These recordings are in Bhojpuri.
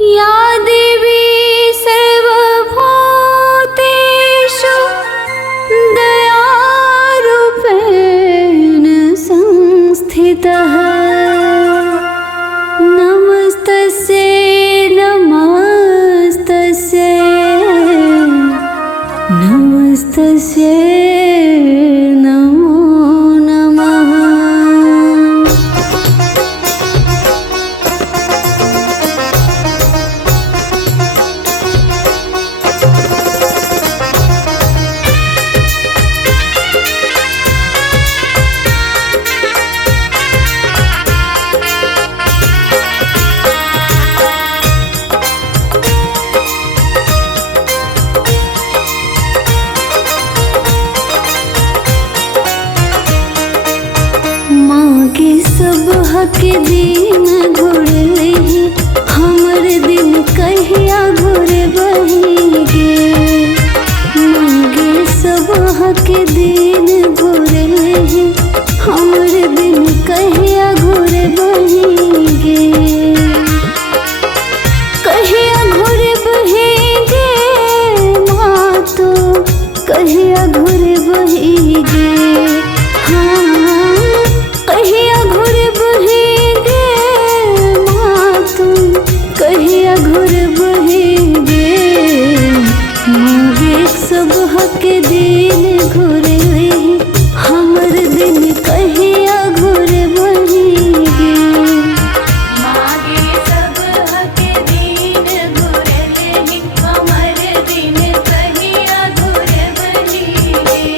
या देवी सर्वभूतेषु दयारूपेण संस्थितः नमस्तस्यै नमस्तस्यै नमस्तस्यै नमो नमः। के दिन घुरले हमर दिन कहिया घुरे बहिगे मांगे सब के दिन घुरले हमर दिन कहिया घुरे बहिगे कहिया घुरे बहिगे माँ तो कहिया घुरे बहिगे कहिया घुरे बहिगे माँ तुम कहिया घुरे बहिगे मांगे सब के दिन घुरे हमर दिन कहिया घुरे बहिगे मांगे सब के दिन घुरे हमर दिन कहिया घुरे बहिगे।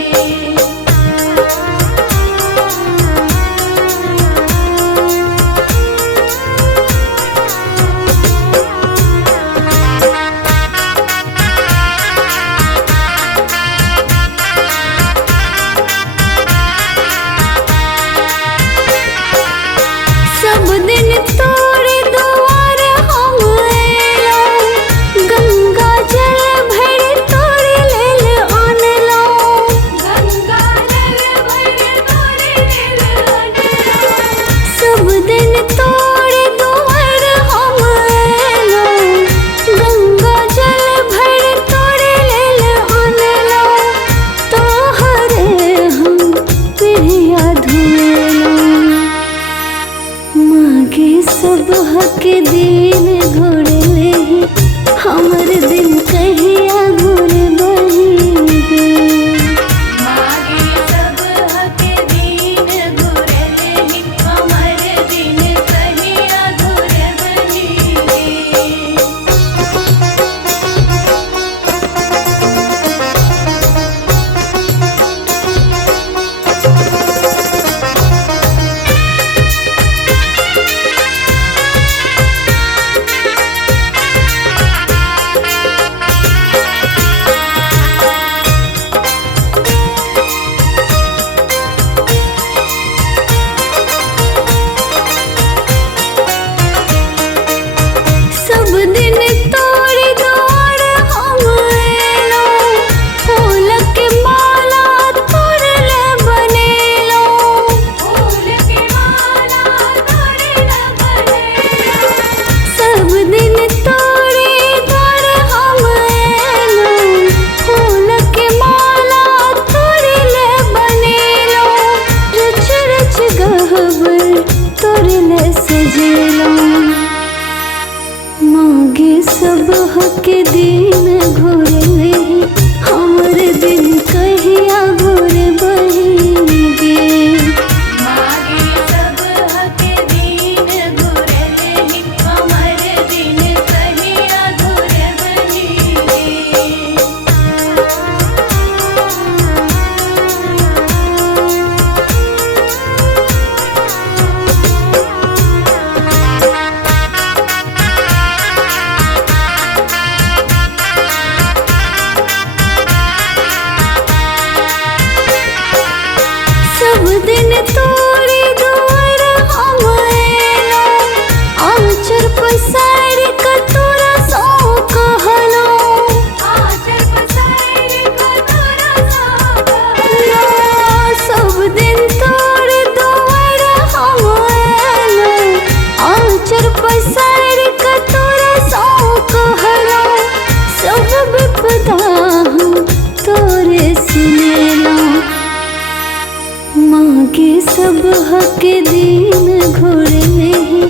सब दिन तोरे दुआर हम अयलौं गंगा जल भर तोरे लेल आनलौं गंगा जल भर तोरे लेल आनलौं सब दिन तोरे दुआर हम अयलौं गंगा जल भर तोरे लेल आनलौं तोहरे हम पिरिया धुलौं मांगे सब के दिन घुरले हमर दिन कहिया घुरे बहिगे मांगे सब के दिन घुरले हमर दिन कहिया घुरे बहिगे। सब दिन तोरे द्वार हम अयलौं फूल के माला तोरे ले बनेलौं फूल के माला तोरे ले बनेलौं सब दिन तोरे द्वार हम अयलौं फूल के माला तोरे ले बनेलौं रच रच गहबर तोरे ले सजेलौं मांगे सब के दिन घुरले हमर दिन कहिया घुरे बहिगे मांगे सब के दिन घुरले हमर दिन कहिया घुरे बहिगे। सब दिन तोरे दुआर हम अयलौं आँचर पसारि क तोरा सौ कहलौं आँचर पसारि क तोरा सौ कहलौं सब दिन तोरे दुआर हम अयलौं आँचर पसारि क तोरा सौ के सब हक दिन घोड़े ही